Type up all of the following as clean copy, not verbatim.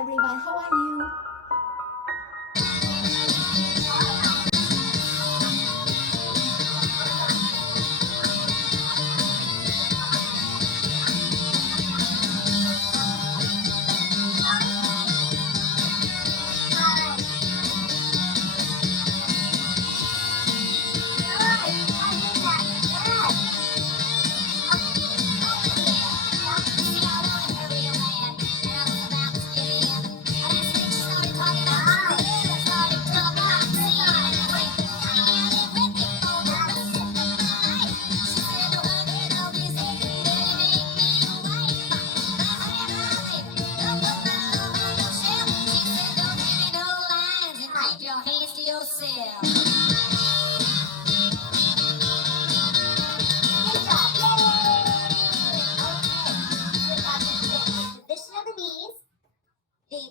everyone, how are you?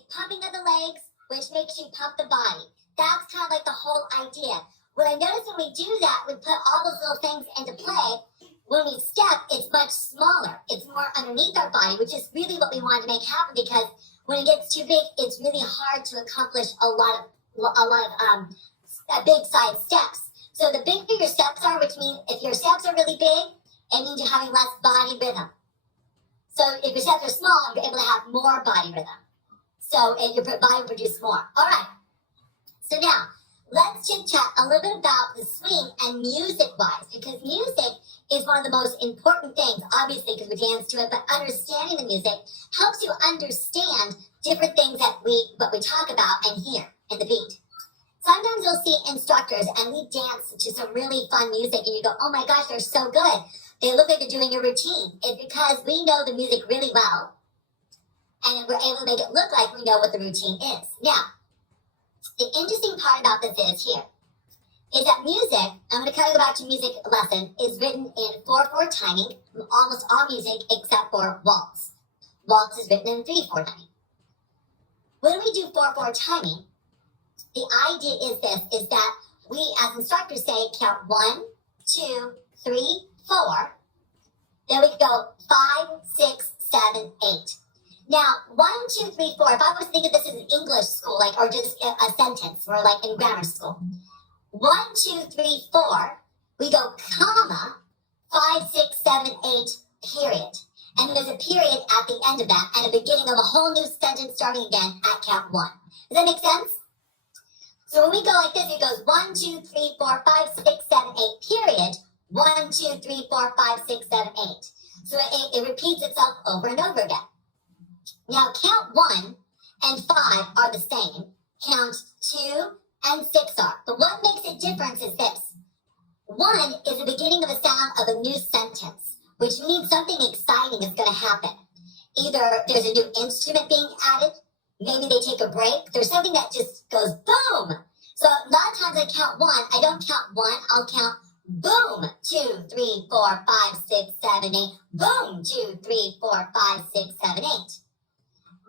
Pumping of the legs, which makes you pump the body. That's kind of like the whole idea. What I notice when we do that, we put all those little things into play. When we step, it's much smaller. It's more underneath our body, which is really what we want to make happen, because when it gets too big, it's really hard to accomplish a lot of big side steps. So the bigger your steps are, which means if your steps are really big, it means you're having less body rhythm. So if your steps are small, you're able to have more body rhythm. So your body will produce more. All right. So now, let's chit-chat a little bit about the swing and music-wise, because music is one of the most important things, obviously, because we dance to it, but understanding the music helps you understand different things that we talk about and hear in the beat. Sometimes you'll see instructors, and we dance to some really fun music, and you go, oh my gosh, they're so good. They look like they're doing a routine. It's because we know the music really well, and we're able to make it look like we know what the routine is. Now, the interesting part about this is that music, I'm going to kind of go back to music lesson, is written in 4/4 timing, almost all music except for waltz. Waltz is written in 3/4 timing. When we do 4/4 timing, the idea is that we as instructors say count 1, 2, 3, 4. Then we go 5, 6, 7, 8. Now, 1, 2, 3, 4, if I was to think of this as an English school, or just a sentence, or like in grammar school. 1, 2, 3, 4, we go comma, 5, 6, 7, 8, period. And there's a period at the end of that, and a beginning of a whole new sentence starting again at count 1. Does that make sense? So when we go like this, it goes 1, 2, 3, 4, 5, 6, 7, 8, period. 1, 2, 3, 4, 5, 6, 7, 8. So it repeats itself over and over again. Now, count 1 and 5 are the same. Count 2 and 6 are. But what makes it different is this. 1 is the beginning of a sound of a new sentence, which means something exciting is going to happen. Either there's a new instrument being added, maybe they take a break, there's something that just goes boom. So a lot of times I count 1, I don't count 1, I'll count boom, 2, 3, 4, 5, 6, 7, 8, boom, 2, 3, 4, 5, 6, 7, 8.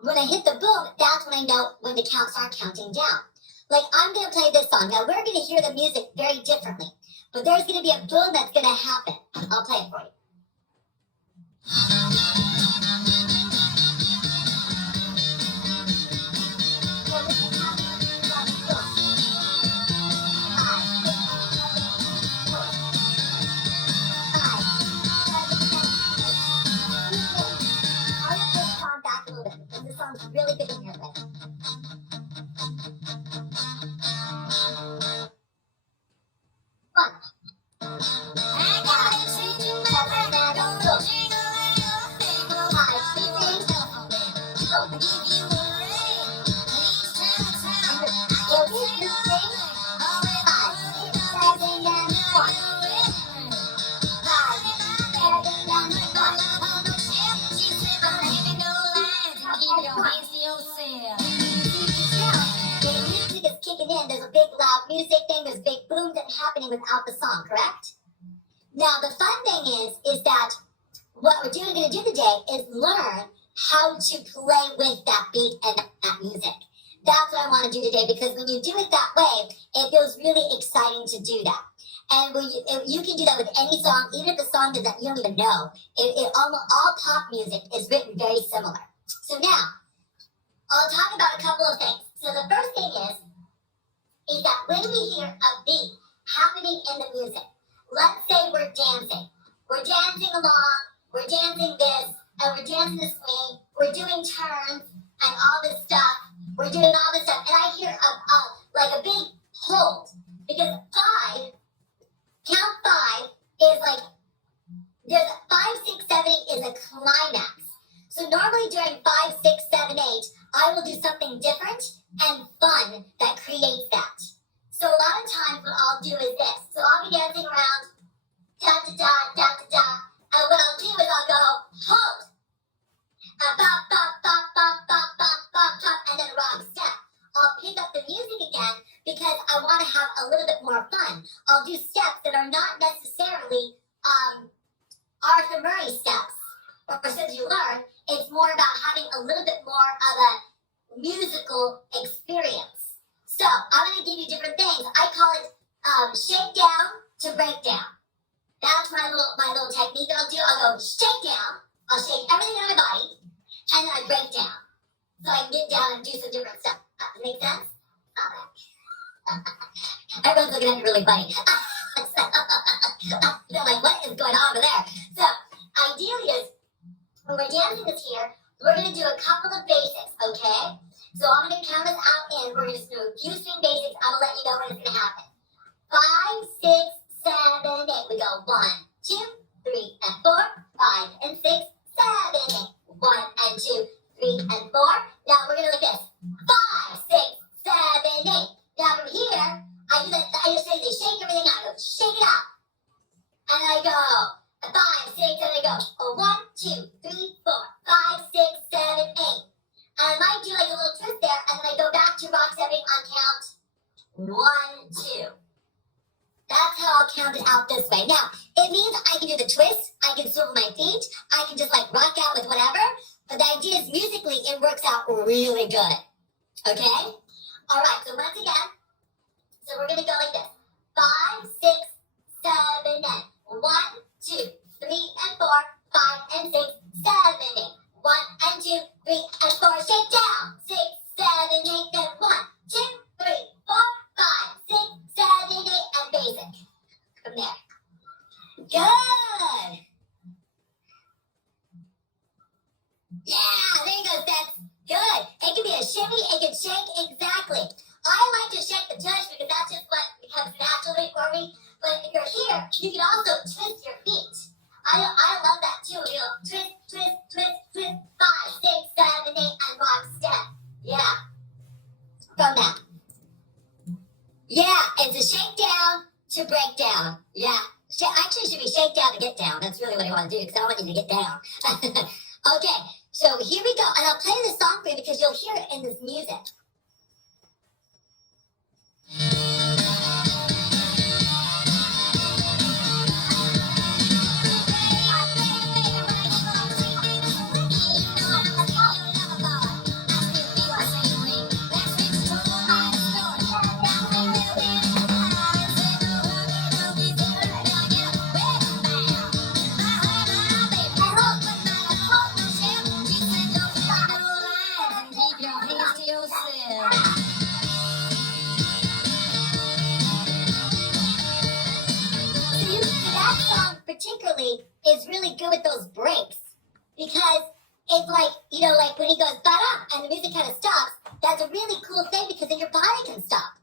When I hit the boom, that's when I know when to start counting down. Like, I'm going to play this song. Now, we're going to hear the music very differently. But there's going to be a boom that's going to happen. I'll play it for you. Really good in here with. One. I got it changing my mind. Don't jingle your finger. I'll give you a ring. Each time I tell, I'll take a ring. 5, 6, 7, and 1. 5, 7, and 1. She said, I'm leaving no lines and keep your hands to yourself. When the music is kicking in, there's a big loud music thing, there's a big boom that's happening without the song, correct? Now, the fun thing is that what we're going to do today is learn how to play with that beat and that music. That's what I want to do today, because when you do it that way, it feels really exciting to do that. And you can do that with any song, even if the song is that you don't even know. Almost all pop music is written very similar. So now, I'll talk about a couple of things. So the first thing is that when we hear a beat happening in the music, let's say we're dancing. We're dancing along, we're dancing this, and we're dancing the swing, we're doing turns and all this stuff. We're doing all this stuff, and I hear like a big hold. Because count five is like, there's 5, 6, 7, 8 is a climax. So normally during 5, 6, 7, 8, I will do something different and fun that creates that. So a lot of times what I'll do is this. So I'll be dancing around, da-da-da, da-da-da, and what I'll do is I'll go, hold, bop, bop, bop, bop, bop, bop, bop, bop, and then rock step. I'll pick up the music again because I want to have a little bit more fun. I'll do steps that are not necessarily Arthur Murray steps, or since you learn, it's more about having a little bit more of a musical experience. So I'm going to give you different things. I call it shake down to break down. That's my little technique that I'll do. I'll go shake down. I'll shake everything on my body, and then I break down. So I can get down and do some different stuff. Does that make sense? Everyone's looking at me really funny. They're like, what is going on over there? So ideally is, when we're dancing this here, we're going to do a couple of basics, okay? So I'm going to count us out in. We're going to do a few string basics. I'm going to let you know when it's going to happen. 5, 6, 7, 8. We go 1, 2, 3, and 4, 5, and 6, 7, 8. 1 and 2, 3, and 4. Now we're going to do this. 5, 6, 7, 8. Now from here, I just say shake everything out. I go shake it out. And I go 5, 6, and I go 1, 2, 3, 4, 5, 6, 7, 8. And I might do like a little twist there, and then I go back to rock stepping on count 1, 2. That's how I'll count it out this way. Now, it means I can do the twist, I can swivel my feet, I can just like rock out with whatever. But the idea is musically, it works out really good. Okay? All right, so once again, so we're going to go like this. 5, 6, 7, 8. 1, 2, 3, and 4, 5, and 6, 7, 8. 1 and 2, 3, and 4. Shake down. 6, 7, 8, then 1, 2, 3, 4, 5, 6, 7, 8, and basic. From there. Good. Yeah, there you go, Seth. Good. It can be a shimmy, it can shake, exactly. I like to shake the tush because that's just what becomes naturally for me. But if you're here, you can also twist your feet. I love that too. You know, twist, twist, twist, twist. 5, 6, 7, 8, and rock step. Yeah. From that. Yeah, it's a shake down to break down. Yeah. Actually, it should be shake down to get down. That's really what I want to do because I want you to get down. Okay, so here we go. And I'll play this song for you because you'll hear it in this music. Particularly is really good with those breaks because it's like, you know, like when he goes ba-da and the music kind of stops, that's a really cool thing because then your body can stop.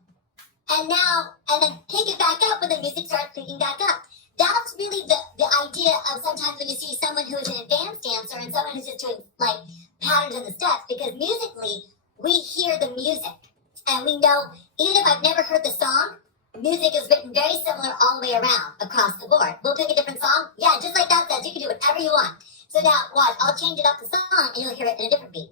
And then pick it back up when the music starts picking back up. That's really the idea of sometimes when you see someone who's an advanced dancer and someone who's just doing like patterns in the steps, because musically we hear the music and we know, even if I've never heard the song, music is written very similar all the way around across the board. We'll pick a different song. Yeah, just like that says, you can do whatever you want. So now, watch, I'll change it up the song and you'll hear it in a different beat.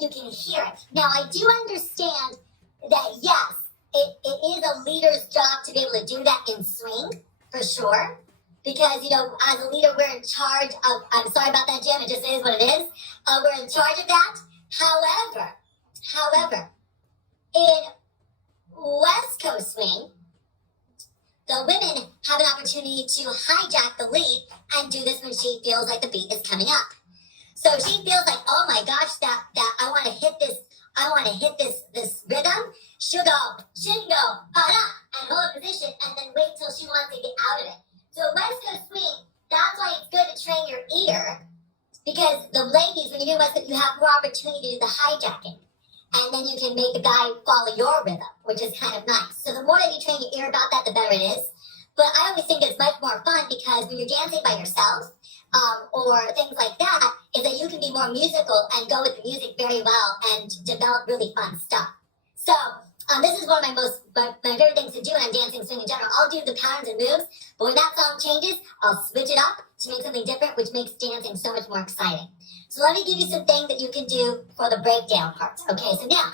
that you can hear it. Now, I do understand that, yes, it is a leader's job to be able to do that in swing, for sure. Because, as a leader, we're in charge of, I'm sorry about that, Jim, it just is what it is. We're in charge of that. However, in West Coast swing, the women have an opportunity to hijack the lead and do this when she feels like the beat is coming up. So she feels like, oh my gosh, that I want to hit this rhythm. She can go, para, and hold a position, and then wait till she wants to get out of it. So West Coast swing, that's why it's good to train your ear, because the ladies, when you do West Coast, you have more opportunity to do the hijacking. And then you can make the guy follow your rhythm, which is kind of nice. So the more that you train your ear about that, the better it is. But I always think it's much more fun because when you're dancing by yourself, or things like that, is that you can be more musical and go with the music very well and develop really fun stuff. So this is one of my favorite things to do when I'm dancing swing in general. I'll do the patterns and moves, but when that song changes, I'll switch it up to make something different, which makes dancing so much more exciting. So let me give you some things that you can do for the breakdown parts. Okay, so now,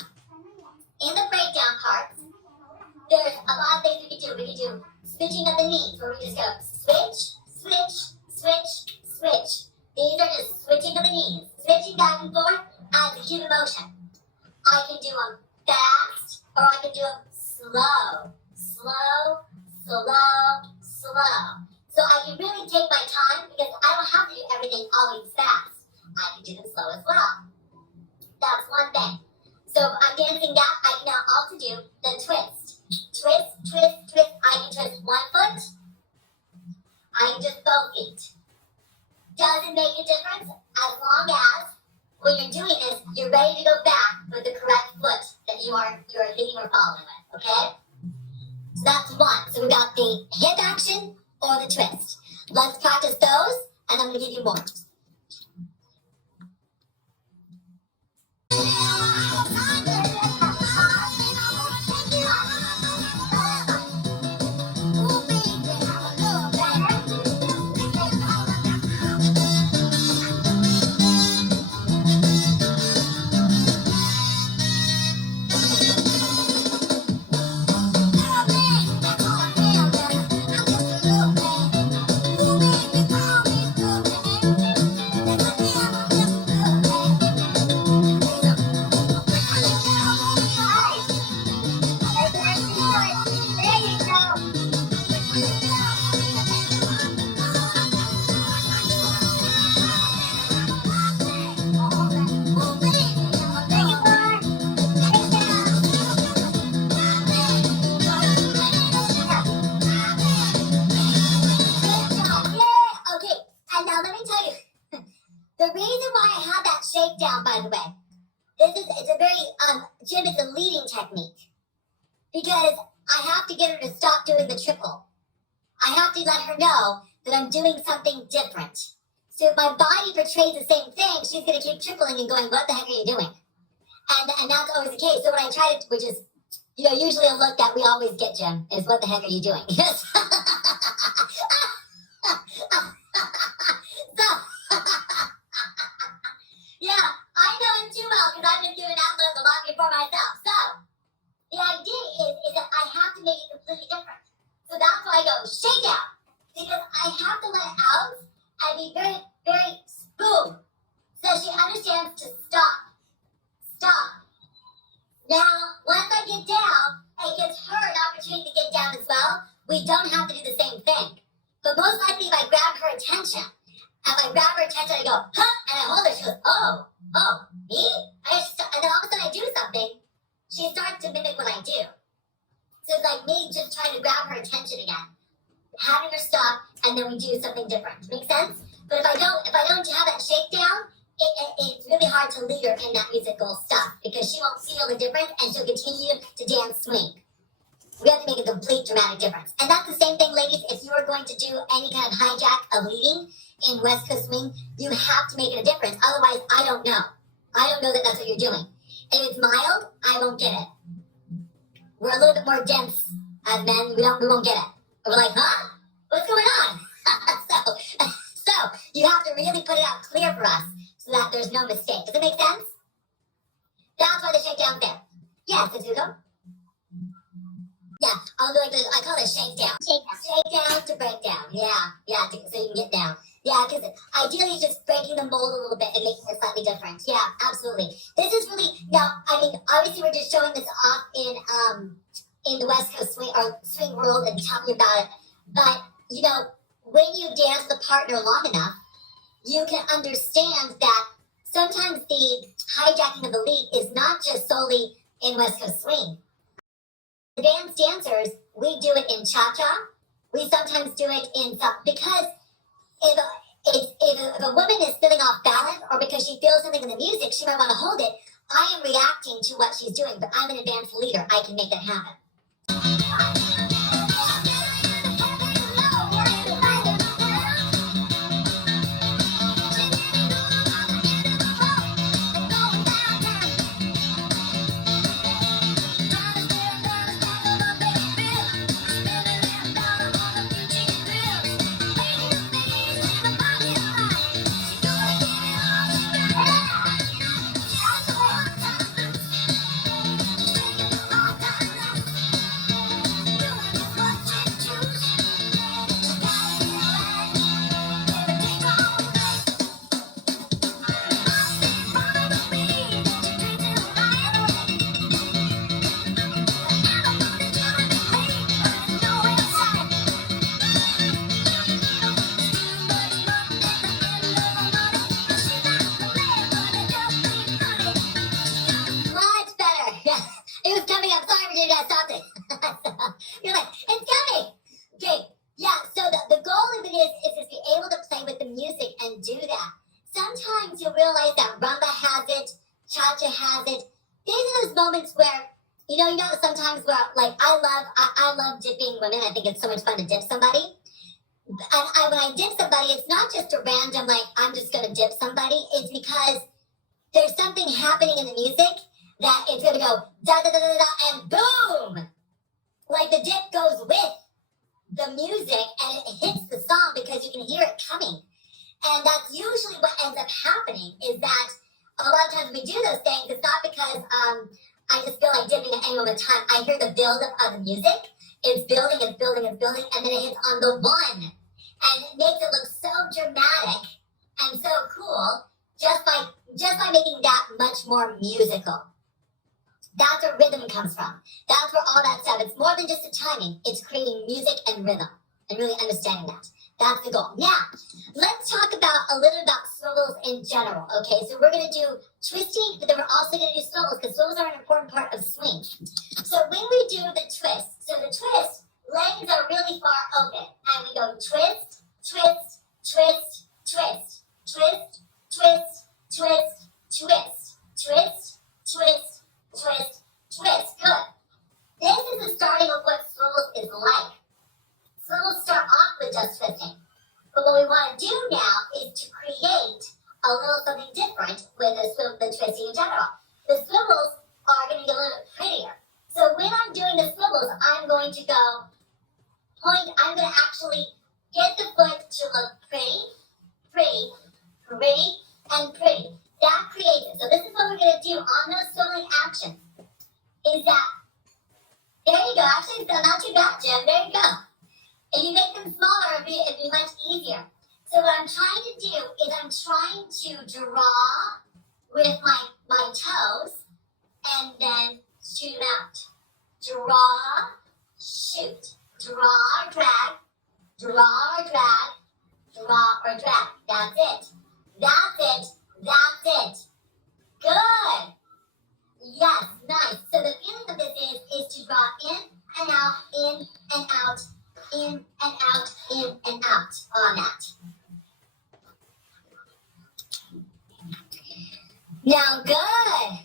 in the breakdown parts, there's a lot of things we can do. We can do switching of the knees, where we just go switch, switch, switch, switch. These are just switching of the knees, switching back and forth as a human motion. I can do them fast, or I can do them slow, slow, slow, slow. So I can really take my time because I don't have to do everything always fast. I can do them slow as well. That's one thing. So if I'm dancing that, I can now also do the twist. Twist, twist, twist. I can twist one foot. I can twist both feet. Doesn't make a difference as long as when you're doing this, you're ready to go back with the correct foot that you're leading or following with, okay? So that's one. So we got the hip action or the twist. Let's practice those, and I'm going to give you more. The reason why I have that shakedown, by the way, it's a very, Jim, it's a leading technique. Because I have to get her to stop doing the triple. I have to let her know that I'm doing something different. So if my body portrays the same thing, she's going to keep tripling and going, what the heck are you doing? And that's always the case. So when I try to, which is, usually a look that we always get, Jim, is what the heck are you doing? Yeah, I know it too well because I've been doing that look a lot before myself. So, the idea is that I have to make it completely different. So that's why I go shake out. Because I have to let it out and be very, very boom. So she understands to stop. Stop. Now, once I get down, it gives her an opportunity to get down as well. We don't have to do the same thing. But most likely if I grab her attention, I go, huh, and I hold her, she goes, oh, me? And then all of a sudden I do something, she starts to mimic what I do. So it's like me just trying to grab her attention again, having her stop, and then we do something different. Make sense? But if I don't have that shakedown, it's really hard to lead her in that musical stuff because she won't feel the difference and she'll continue to dance swing. We have to make a complete dramatic difference. And that's the same thing, ladies, if you are going to do any kind of hijack of leading in West Coast swing, you have to make it a difference. Otherwise, I don't know. I don't know that that's what you're doing. If it's mild, I won't get it. We're a little bit more dense as men. We won't get it. We're like, huh? What's going on? So you have to really put it out clear for us so that there's no mistake. Does it make sense? Yeah, so go. Yeah, I'll do like this. I call it shakedown. Shakedown to break down. Yeah, so you can get down. Yeah, because ideally it's just breaking the mold a little bit and making it slightly different. Yeah, absolutely. This is really, now, I mean, obviously we're just showing this off in the West Coast swing world and talking about it. But, you know, when you dance with a partner long enough, you can understand that sometimes the hijacking of the lead is not just solely in West Coast swing. Advanced dancers, we do it in cha-cha. We sometimes do it in because if a woman is feeling off balance or because she feels something in the music, she might want to hold it. I am reacting to what she's doing, but I'm an advanced leader. I can make that happen. You're like, it's coming. Okay, yeah, so the goal of it is to be able to play with the music and do that. Sometimes you'll realize that rumba has it, cha-cha has it. These are those moments where, you know, sometimes where, like, I love dipping women. I think it's so much fun to dip somebody. And when I dip somebody, it's not just a random, like, I'm just going to dip somebody. It's because there's something happening in the music that it's going to go da-da-da-da-da, and boom! Like the dip goes with the music and it hits the song because you can hear it coming. And that's usually what ends up happening is that a lot of times we do those things. It's not because I just feel like dipping at any moment in time. I hear the build-up of the music. It's building, and then it hits on the one. And it makes it look so dramatic and so cool just by making that much more musical. That's where rhythm comes from. That's where all that stuff. It's more than just the timing. It's creating music and rhythm and really understanding that. That's the goal. Now, let's talk about a little about swivels in general. Okay, so we're going to do twisting, but then we're also going to do swivels because swivels are an important part of swing. So when we do the twist, legs are really far open. And we go twist, twist, twist, twist, twist, twist, twist, twist, twist, twist, twist, twist. Good. This is the starting of what swivels is like. Swivels start off with just twisting. But what we want to do now is to create a little something different with the twisting in general. The swivels are going to get a little bit prettier. So when I'm doing the swivels, I'm going to go point. I'm going to actually get the foot to look pretty, pretty, pretty, and pretty. That creates it. So this is what we're going to do on those swiveling actions. Is that, there you go. Actually, it's not too bad, Jim. There you go. If you make them smaller, it'd be much easier. So what I'm trying to do is I'm trying to draw with my toes and then shoot them out. Draw, shoot. Draw or drag. Draw or drag. Draw or drag. That's it. That's it. That's it. Good. Yes, nice. So the feeling of this is to draw in and out, in and out, in and out, in and out on that. Now, good.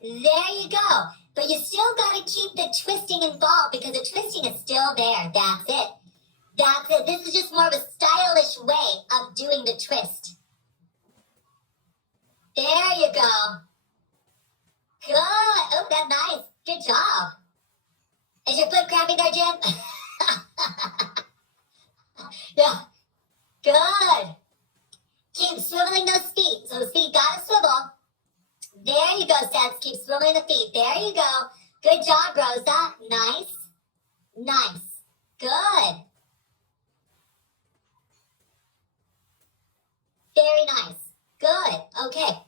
There you go. But you still got to keep the twisting involved because the twisting is still there. That's it. That's it. This is just more of a stylish way of doing the twist. There you go. Good. Oh, that's nice. Good job. Is your foot cramping there, Jim? Yeah. Good. Keep swiveling those feet. So the feet got to swivel. swiveling the feet. There you go. Good job, Rosa. Nice. Nice. Good. Very nice. Good. Okay.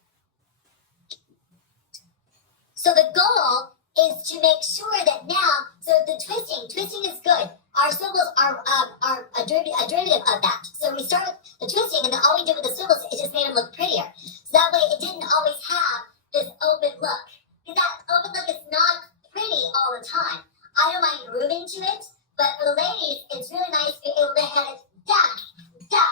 So the goal is to make sure that now, so the twisting is good. Our swivels are a derivative of that. So we start with the twisting, and then all we did with the swivels is just made them look prettier. So that way it didn't always have this open look. Because that open look is not pretty all the time. I don't mind grooving to it, but for the ladies, it's really nice to be able to have it da, da,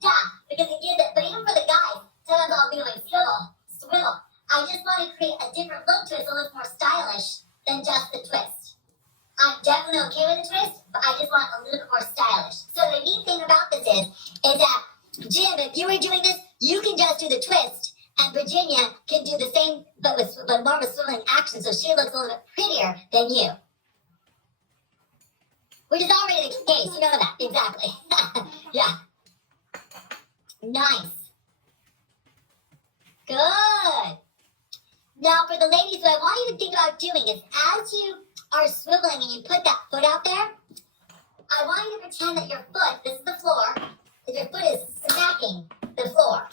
da, because it gives it, but even for the guys, sometimes I'll be like swivel. I just want to create a different look to it so it looks more stylish than just the twist. I'm definitely okay with the twist, but I just want a little bit more stylish. So the neat thing about this is that, Jim, if you were doing this, you can just do the twist, and Virginia can do the same, but more of a swiveling action, so she looks a little bit prettier than you. Which is already the case, you know that, exactly. Yeah. Nice. Good. Now for the ladies, what I want you to think about doing is as you are swiveling and you put that foot out there, I want you to pretend that your foot, this is the floor, that your foot is smacking the floor.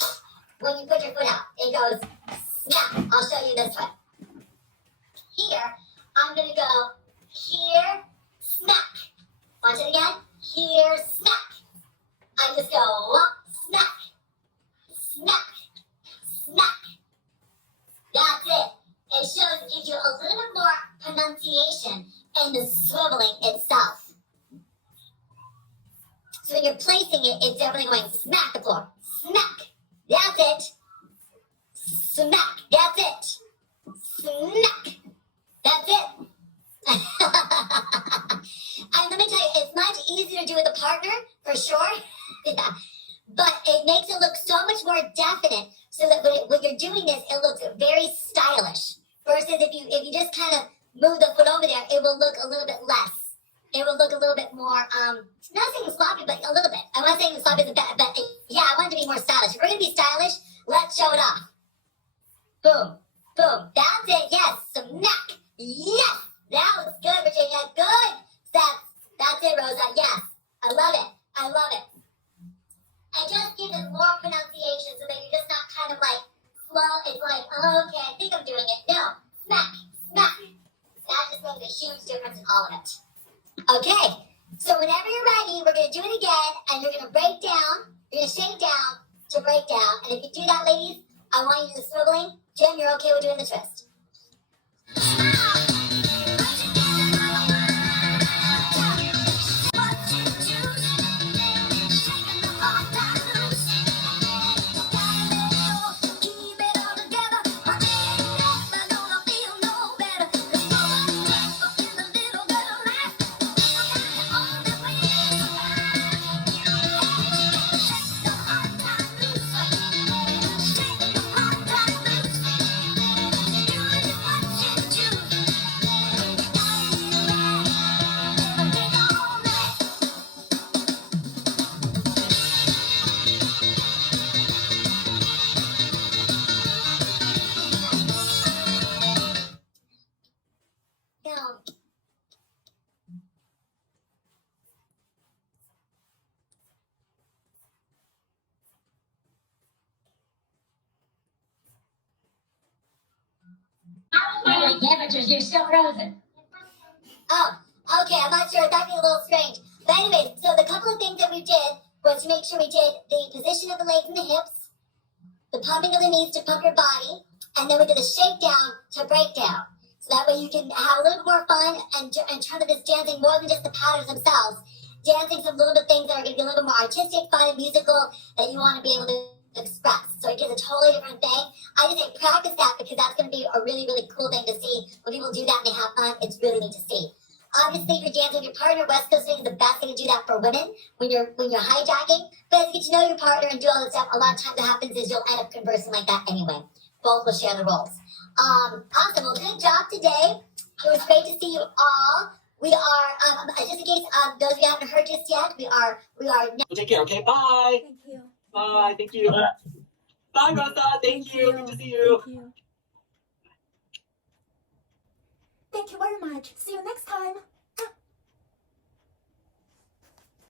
When you put your foot out, it goes smack. I'll show you this way. Here, I'm going to go here, smack. Watch it again. Here, smack. I just go smack, smack, smack. That's it. It shows, gives you a little bit more pronunciation in the swiveling itself. So when you're placing it, it's definitely going smack the floor. Smack. That's it. Smack. That's it. Smack. That's it. And let me tell you, it's much easier to do with a partner, for sure. Yeah. But it makes it look so much more definite, so that when you're doing this, it looks very stylish. Versus if you just kind of move the foot over there, it will look a little bit less. It will look a little bit more, not saying sloppy, but a little bit. I'm not saying sloppy is bad, but yeah, I want it to be more stylish. If we're going to be stylish, let's show it off. Boom, boom. That's it. Yes. Smack. Yes. That was good, Virginia. Good. That's it, Rosa. Yes. I love it. I love it. And just give it more pronunciation so that you're just not kind of like slow. It's like, oh, okay, I think I'm doing it. No. Smack. Smack. That just makes a huge difference in all of it. Okay. So whenever you're ready, we're going to do it again, and you're going to break down. You're going to shake down to break down. And if you do that, ladies, I want you to do the swiveling. Jim, you're okay with doing the twist. You're still frozen. Oh, okay. I'm not sure. That'd be a little strange. But anyway, so the couple of things that we did was to make sure we did the position of the legs and the hips, the pumping of the knees to pump your body, and then we did a shakedown to break down. So that way you can have a little more fun and turn to this dancing more than just the patterns themselves. Dancing some little bit things that are going to be a little more artistic, fun, and musical that you want to be able to express. So it gives a totally different thing. I just say practice that because that's going to be a really, really cool thing to see. When people do that and they have fun, it's really neat to see. Obviously, if you're dancing with your partner, West Coast swing is the best thing to do that for women when you're hijacking. But as you get to know your partner and do all this stuff, a lot of times what happens is you'll end up conversing like that anyway. Both will share the roles. Awesome. Well, good job today. It was great to see you all. We are, just in case those of you haven't heard just yet, we are. Take care, okay? Bye. Thank you. Bye. Thank you. Bye, Rosa. Thank you. Good to see you. Thank you. Thank you very much. See you next time.